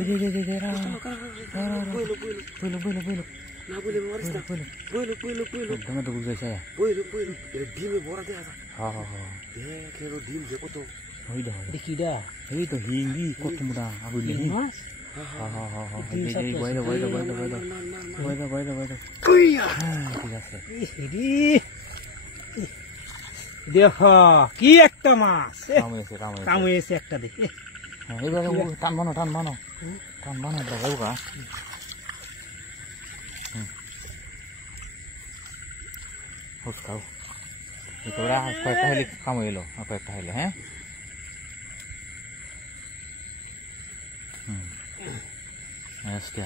এই যে বইলো না বলে মারিস না বইলো তুমি তো বুঝাইছ বইলো এর ডিমে ভরা দেয়া হ্যাঁ দেখ এর ডিম যে কত ওই দেখি দা এই তো হিঙ্গি কত মোটা আগুলি মাছ হ্যাঁ এই বইলো কইয়া ঠিক আছে দেখো কি একটা মাছ কামড়েছে একটা দেখে এইবারে টান বানো দেখাবো হুসকাও তোরা কয়েকটা হলে কামড়িলো আর কয়েকটা হলে হ্যাঁ আজকে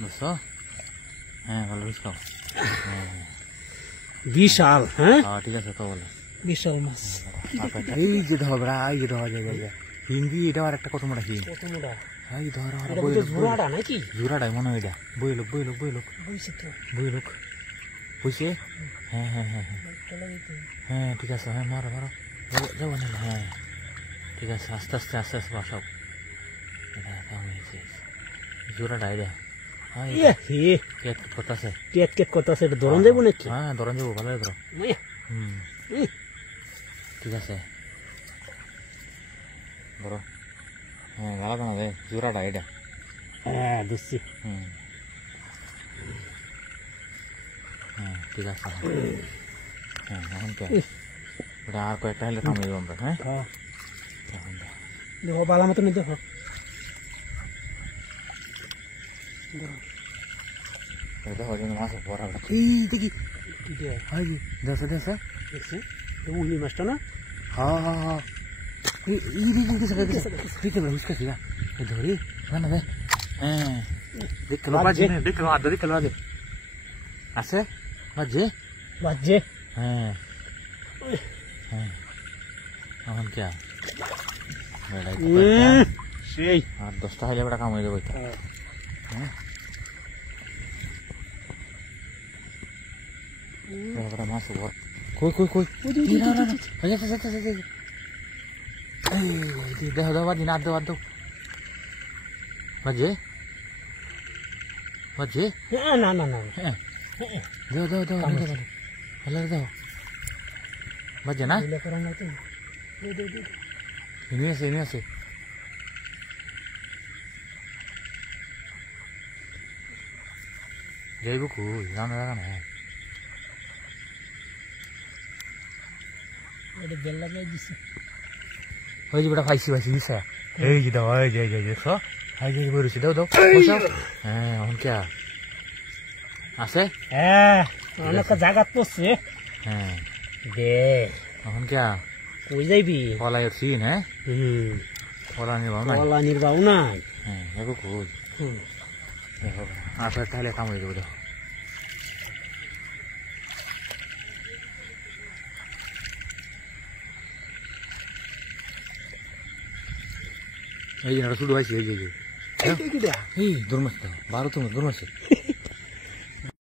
বুঝছো হ্যাঁ ভালো হুসকাও বিশাল হ্যাঁ ঠিক আছে তো বলে বিশাল মাছ এই যে ধরা এই যে ধরা যায় হিন্দি এটা আর একটা কত মোটা হিন্দি কত মোটা এই ধরা জোড়াটা নাকি জোড়াটাই মনে হয় এটা বইলুক বুঝছে হ্যাঁ ঠিক আছে হ্যাঁ মারো যাবো না হ্যাঁ ঠিক আছে আস্তে আস্তে বাসাও জোড়াটা এটা করতেছে ধরন যাবো নাকি হ্যাঁ ধরন যাবো ভালো ধরো ঠিক আছে বড় হ্যাঁ গালা না যায় জোড়াটা এটা হ্যাঁ বুঝছি হ্যাঁ ঠিক আছে হ্যাঁ এখন কে ওটা আর কয়েকটা হলে কামড়ে দেবো আমরা হ্যাঁ দেখো বালা মতো নিয়ে দেখো দেখো মাছ বড় এই দেখি দেখো উলি মাছটা না হ্যাঁ হুসকা ছিল ধরি না দে হ্যাঁ দেখলো আদে আছে বাজে হ্যাঁ এখন কে সেই আর 10টা হইলে বড় কাম হয়ে যাবে হ্যাঁ বড় মাছ বড় কই দেখো বাজি না দাও বাজে না হ্যাঁ দাও ভালো দাও বাজে না এনে আছে যাইব কই জানা জায়গা না ওই যে বেটা পাইছি দিছে এই যে দাও এই যে বইরছি দাও হ্যাঁ এখন কে আছে অনেক জায়গা পড়ছে হ্যাঁ দে এখন কে কই যাইবি পলাই সিন হ্যাঁ পলা নির্বাহ নাই হ্যাঁ দেখো কই দেখো আর তাহলে কাম হয়ে যাবে দেখো এই যে শুরু হয়েছে এই দূর মাছ বারো তো দূর মাছ